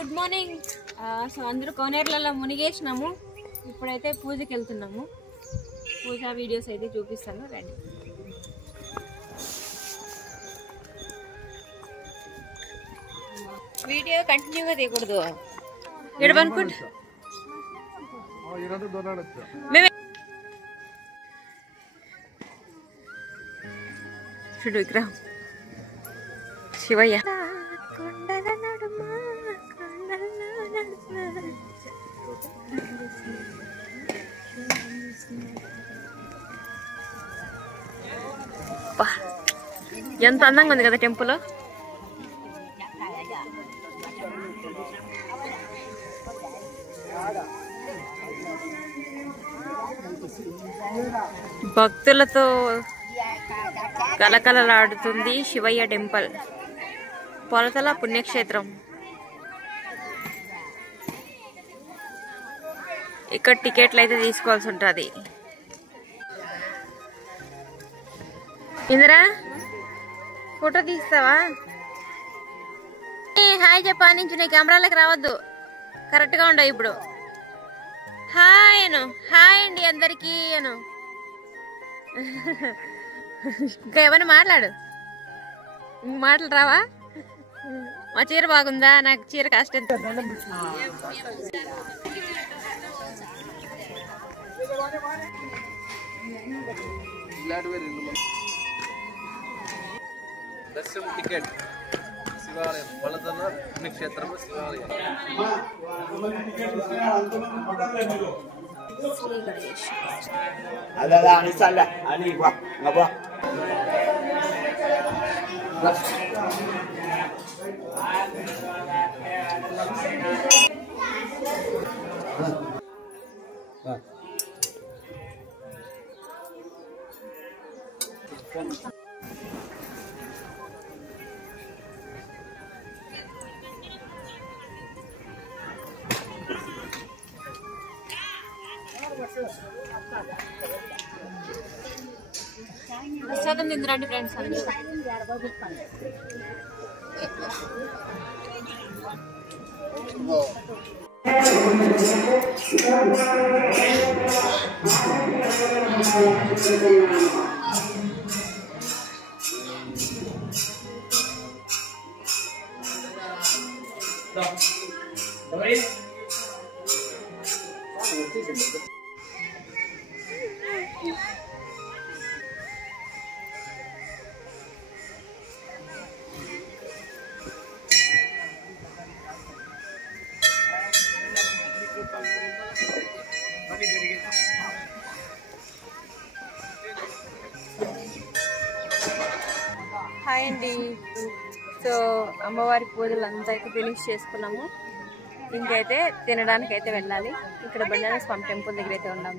Good morning. So అందరూ కోనేరులలో మునిగేసినాము. ఇప్పుడైతే పూజకి వెళ్తున్నాము. పూజా వీడియోస్ అయితే చూపిస్తాను రండి. వీడియో కంటిన్యూగా తీయకూడదు. ఎడబనుకుంటా చూడు విగ్రహం శివయ్య. ఎంత అందంగా ఉంది కదా టెంపుల్. భక్తులతో కలకలలాడుతుంది శివయ్య టెంపుల్. పొలతల పుణ్యక్షేత్రం. ఇక్కడ టికెట్లు అయితే తీసుకోవాల్సి ఉంటుంది. ఇందిరా ఫోటో తీస్తావా? హాయ్ చెప్పా. నుంచి నీ కెమెరాలకు రావద్దు, కరెక్ట్గా ఉండవు ఇప్పుడు. హాయ్ అను. హాయ్ అండి అందరికీ అను. ఇంకా ఏమైనా మాట్లాడు. మాటలు రావా? మా చీర బాగుందా? నాకు చీర కాస్ట్ ఎంత? దర్శనం టికెట్ శివాలయం పొలతల పుణ్యక్షేత్రం శివాలయం. అదా అనిసాల అని బా నబా ప్రసాదం తిందిరండి ఫ్రెండ్స్ అందరూ. హాయ్ అండి. సో అమ్మవారి పూజలు అంతా అయితే ఫినిష్ చేసుకున్నాము. ఇంకైతే తినడానికి అయితే వెళ్ళాలి. ఇక్కడ బండారా స్వామి టెంపుల్ దగ్గర అయితే ఉన్నాము.